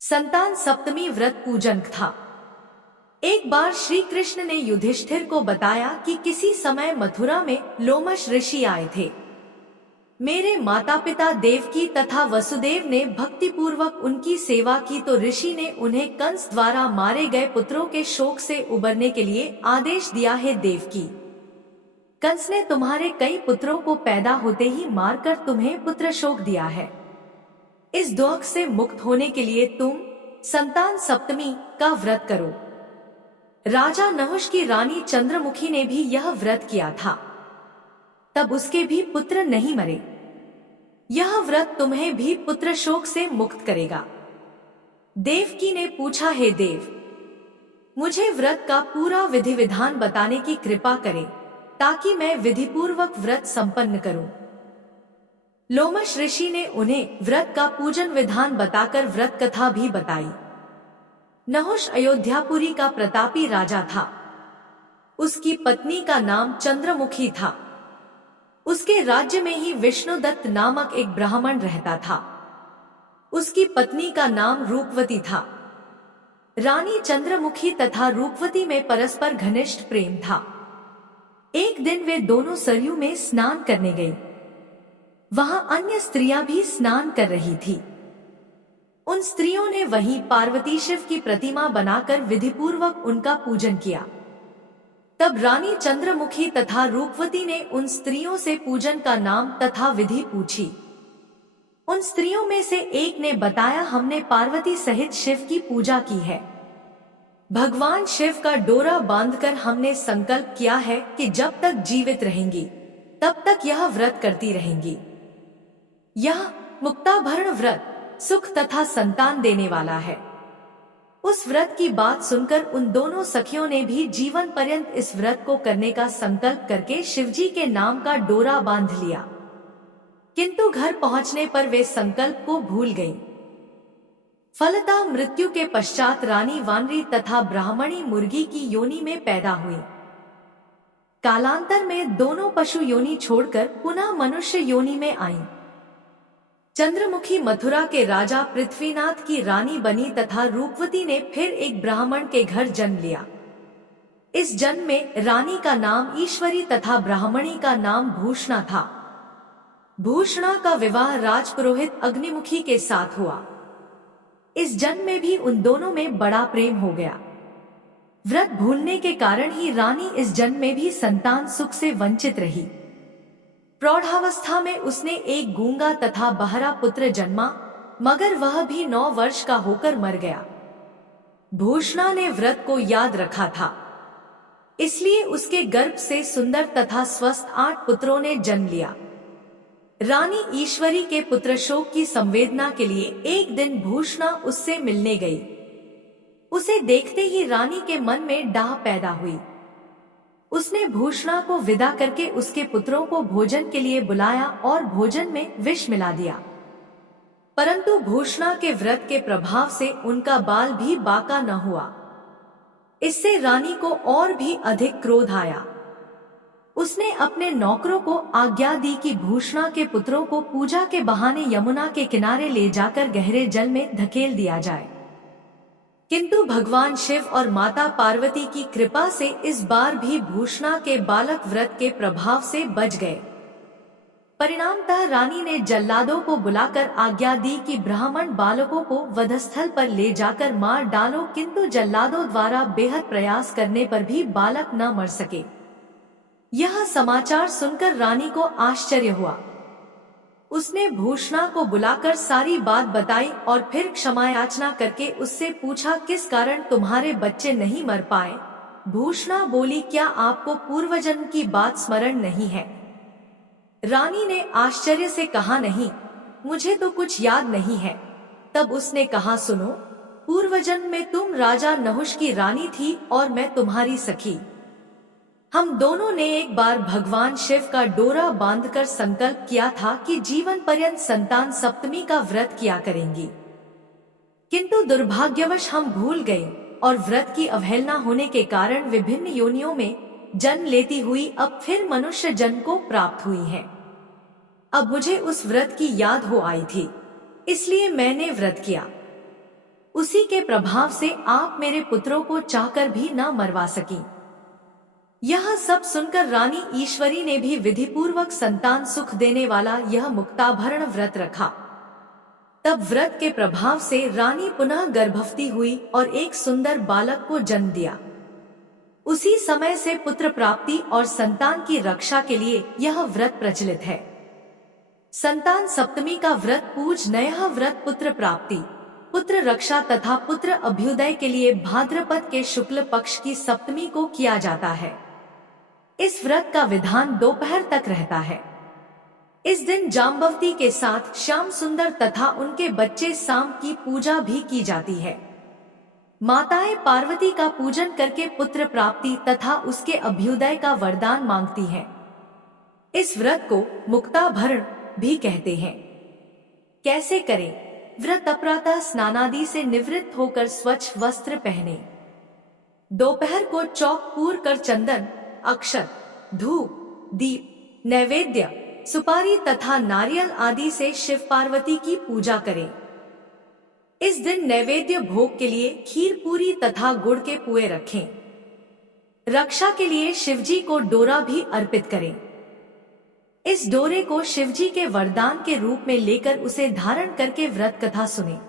संतान सप्तमी व्रत पूजन था। एक बार श्री कृष्ण ने युधिष्ठिर को बताया कि किसी समय मथुरा में लोमश ऋषि आए थे। मेरे माता पिता देवकी तथा वसुदेव ने भक्ति पूर्वक उनकी सेवा की तो ऋषि ने उन्हें कंस द्वारा मारे गए पुत्रों के शोक से उबरने के लिए आदेश दिया है। देवकी, कंस ने तुम्हारे कई पुत्रों को पैदा होते ही मारकर तुम्हें पुत्र शोक दिया है। इस दुख से मुक्त होने के लिए तुम संतान सप्तमी का व्रत करो। राजा नहुष की रानी चंद्रमुखी ने भी यह व्रत किया था, तब उसके भी पुत्र नहीं मरे। यह व्रत तुम्हें भी पुत्र शोक से मुक्त करेगा। देवकी ने पूछा, हे देव, मुझे व्रत का पूरा विधि विधान बताने की कृपा करें ताकि मैं विधिपूर्वक व्रत संपन्न करूं। लोमश ऋषि ने उन्हें व्रत का पूजन विधान बताकर व्रत कथा भी बताई। नहुष अयोध्यापुरी का प्रतापी राजा था। उसकी पत्नी का नाम चंद्रमुखी था। उसके राज्य में ही विष्णुदत्त नामक एक ब्राह्मण रहता था। उसकी पत्नी का नाम रूपवती था। रानी चंद्रमुखी तथा रूपवती में परस्पर घनिष्ठ प्रेम था। एक दिन वे दोनों सरयू में स्नान करने गई। वहां अन्य स्त्रियां भी स्नान कर रही थी। उन स्त्रियों ने वहीं पार्वती शिव की प्रतिमा बनाकर विधिपूर्वक उनका पूजन किया। तब रानी चंद्रमुखी तथा रूपवती ने उन स्त्रियों से पूजन का नाम तथा विधि पूछी। उन स्त्रियों में से एक ने बताया, हमने पार्वती सहित शिव की पूजा की है। भगवान शिव का डोरा बांधकर हमने संकल्प किया है कि जब तक जीवित रहेंगी तब तक यह व्रत करती रहेंगी। यह मुक्ताभरण व्रत सुख तथा संतान देने वाला है। उस व्रत की बात सुनकर उन दोनों सखियों ने भी जीवन पर्यंत इस व्रत को करने का संकल्प करके शिवजी के नाम का डोरा बांध लिया। किंतु घर पहुंचने पर वे संकल्प को भूल गईं। फलतः मृत्यु के पश्चात रानी वानरी तथा ब्राह्मणी मुर्गी की योनि में पैदा हुई। कालांतर में दोनों पशु योनि छोड़कर पुनः मनुष्य योनि में आईं। चंद्रमुखी मथुरा के राजा पृथ्वीनाथ की रानी बनी तथा रूपवती ने फिर एक ब्राह्मण के घर जन्म लिया। इस जन्म में रानी का नाम ईश्वरी तथा ब्राह्मणी का नाम भूषणा था। भूषणा का विवाह राजपुरोहित अग्निमुखी के साथ हुआ। इस जन्म में भी उन दोनों में बड़ा प्रेम हो गया। व्रत भूलने के कारण ही रानी इस जन्म में भी संतान सुख से वंचित रही। प्रौढ़ावस्था में उसने एक गूंगा तथा बहरा पुत्र जन्मा, मगर वह भी 9 वर्ष का होकर मर गया। भूषणा ने व्रत को याद रखा था, इसलिए उसके गर्भ से सुंदर तथा स्वस्थ 8 पुत्रों ने जन्म लिया। रानी ईश्वरी के पुत्र शोक की संवेदना के लिए एक दिन भूषणा उससे मिलने गई। उसे देखते ही रानी के मन में डाह पैदा हुई। उसने भूषणा को विदा करके उसके पुत्रों को भोजन के लिए बुलाया और भोजन में विष मिला दिया। परंतु भूषणा के व्रत के प्रभाव से उनका बाल भी बाका न हुआ। इससे रानी को और भी अधिक क्रोध आया। उसने अपने नौकरों को आज्ञा दी कि भूषणा के पुत्रों को पूजा के बहाने यमुना के किनारे ले जाकर गहरे जल में धकेल दिया जाए। किंतु भगवान शिव और माता पार्वती की कृपा से इस बार भी भूषणा के बालक व्रत के प्रभाव से बच गए। परिणामतः रानी ने जल्लादों को बुलाकर आज्ञा दी कि ब्राह्मण बालकों को वधस्थल पर ले जाकर मार डालो, किंतु जल्लादों द्वारा बेहद प्रयास करने पर भी बालक न मर सके। यह समाचार सुनकर रानी को आश्चर्य हुआ। उसने भूषणा को बुलाकर सारी बात बताई और फिर क्षमा याचना करके उससे पूछा, किस कारण तुम्हारे बच्चे नहीं मर पाए? भूषणा बोली, क्या आपको पूर्वजन्म की बात स्मरण नहीं है? रानी ने आश्चर्य से कहा, नहीं, मुझे तो कुछ याद नहीं है। तब उसने कहा, सुनो, पूर्वजन्म में तुम राजा नहुष की रानी थी और मैं तुम्हारी सखी। हम दोनों ने एक बार भगवान शिव का डोरा बांधकर संकल्प किया था कि जीवन पर्यंत संतान सप्तमी का व्रत किया करेंगी, किंतु दुर्भाग्यवश हम भूल गए और व्रत की अवहेलना होने के कारण विभिन्न योनियों में जन्म लेती हुई अब फिर मनुष्य जन्म को प्राप्त हुई है। अब मुझे उस व्रत की याद हो आई थी, इसलिए मैंने व्रत किया। उसी के प्रभाव से आप मेरे पुत्रों को चाहकर भी न मरवा सकी। यह सब सुनकर रानी ईश्वरी ने भी विधिपूर्वक संतान सुख देने वाला यह मुक्ताभरण व्रत रखा। तब व्रत के प्रभाव से रानी पुनः गर्भवती हुई और एक सुंदर बालक को जन्म दिया। उसी समय से पुत्र प्राप्ति और संतान की रक्षा के लिए यह व्रत प्रचलित है। संतान सप्तमी का व्रत पूजनीय। यह व्रत पुत्र प्राप्ति, पुत्र रक्षा तथा पुत्र अभ्युदय के लिए भाद्रपद के शुक्ल पक्ष की सप्तमी को किया जाता है। इस व्रत का विधान दोपहर तक रहता है। इस दिन जाम्बवती के साथ श्याम सुंदर तथा उनके बच्चे साम की पूजा भी की जाती है। माताएं पार्वती का पूजन करके पुत्र प्राप्ति तथा उसके अभ्युदय का वरदान मांगती हैं। इस व्रत को मुक्ताभरण भी कहते हैं। कैसे करें? व्रत प्रातः स्नानादि से निवृत्त होकर स्वच्छ वस्त्र पहने। दोपहर को चौक पूर कर चंदन, अक्षत, धूप, दीप, नैवेद्य, सुपारी तथा नारियल आदि से शिव पार्वती की पूजा करें। इस दिन नैवेद्य भोग के लिए खीर पूरी तथा गुड़ के पुए रखें। रक्षा के लिए शिवजी को डोरा भी अर्पित करें। इस डोरे को शिवजी के वरदान के रूप में लेकर उसे धारण करके व्रत कथा सुने।